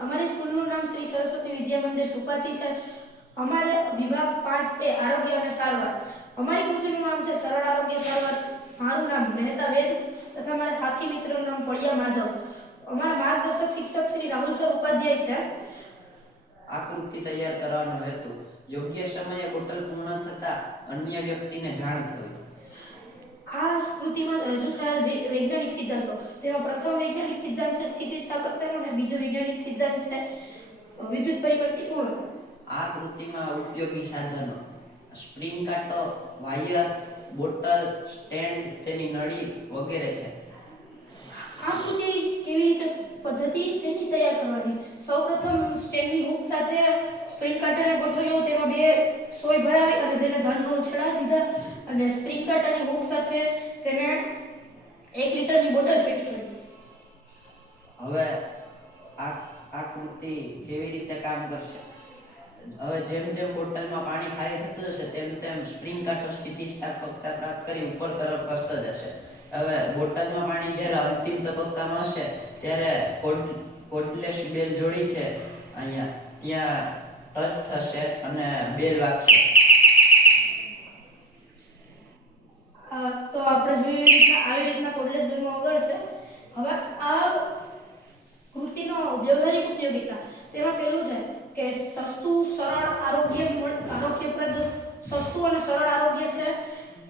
અમારી સ્કૂલનું નામ શ્રી સરસ્વતી વિદ્યા મંદિર સુપાસી છે. અમારે વિભાગ 5 એ આરોગ્ય અને સારવાર. અમારી કૃતિનું નામ છે સરળ આરોગ્ય સારવાર. મારું નામ મહેતા વેદ તથા મારા સાથી મિત્રનું નામ પડિયા માધવ. અમારા માર્ગદર્શક શિક્ષક શ્રી રાહુલ સર ઉપાધ્યાય છે. આ કૃતિ તૈયાર કરવાનો હેતુ યોગ્ય સમયે બોટલ પૂર્ણ થતા અન્ય વ્યક્તિને જાણ થવી. આ કૃતિમાં રજૂ થયેલ વૈજ્ઞાનિક સિદ્ધાંતો. તેમાં પ્રથમ વૈજ્ઞાનિક સિદ્ધાંત છે સ્થિતિસ્થાપકતાનો અને બીજો વૈજ્ઞાનિક સિદ્ધાંત છે વિદ્યુત પરિપત્ર ગુણ. આ કૃતિમાં ઉપયોગી સાધનો સ્પ્રિંગ કાંટો, વાયર, બોટલ, સ્ટેન્ડ, તેની નળી વગેરે છે. આ કૃતિ કેવી રીતે પદ્ધતિ તેની તૈયાર કરવાની. સૌપ્રથમ સ્ટેન્ડની હૂક સાથે સ્પ્રિંગ કાંટાને ગોઠવ્યો, તેમાં બે સોય ભરાવી અને તેને ધનનો ઉછળાવી દીધા અને સ્પ્રિંગ કાંટાની હૂક સાથે તેને 1 લીટરની બોટલ ફિટ કરી. હવે આ કૃતિ કેવી રીતે કામ કરશે? હવે જેમ જેમ બોટલમાં પાણી ખાલી થતું જશે તેમ તેમ સ્પ્રિંગ કાંટો સ્થિતિસ્થાપકતા પ્રાપ્ત કરી ઉપર તરફ ખસતો જશે. હવે બોટલમાં પાણી જ્યારે અંતિમ તબક્કામાં હશે ત્યારે કોર્ડલેસ બેલ જોડી છે અહીંયા ત્યાં ટચ થશે અને બેલ વાગશે. તો આપણે જોયું આવી રીતના કોર્ડલેસ બેલમાં વગાડશે. હવે આ કૃતિનો વ્યવહારિક ઉપયોગિતા. તેમાં પેલું છે કે સસ્તું સરળ આરોગ્યપ્રદ સસ્તું અને સરળ આરોગ્ય છે.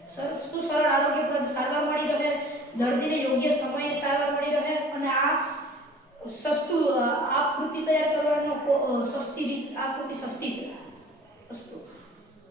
સસ્તું સરળ આરોગ્યપ્રદ સારવાર મળી રહે, દર્દીને યોગ્ય સમયે સારવાર મળી રહે અને આ કૃતિ તૈયાર કરવાનો આ કૃતિ સસ્તી છે.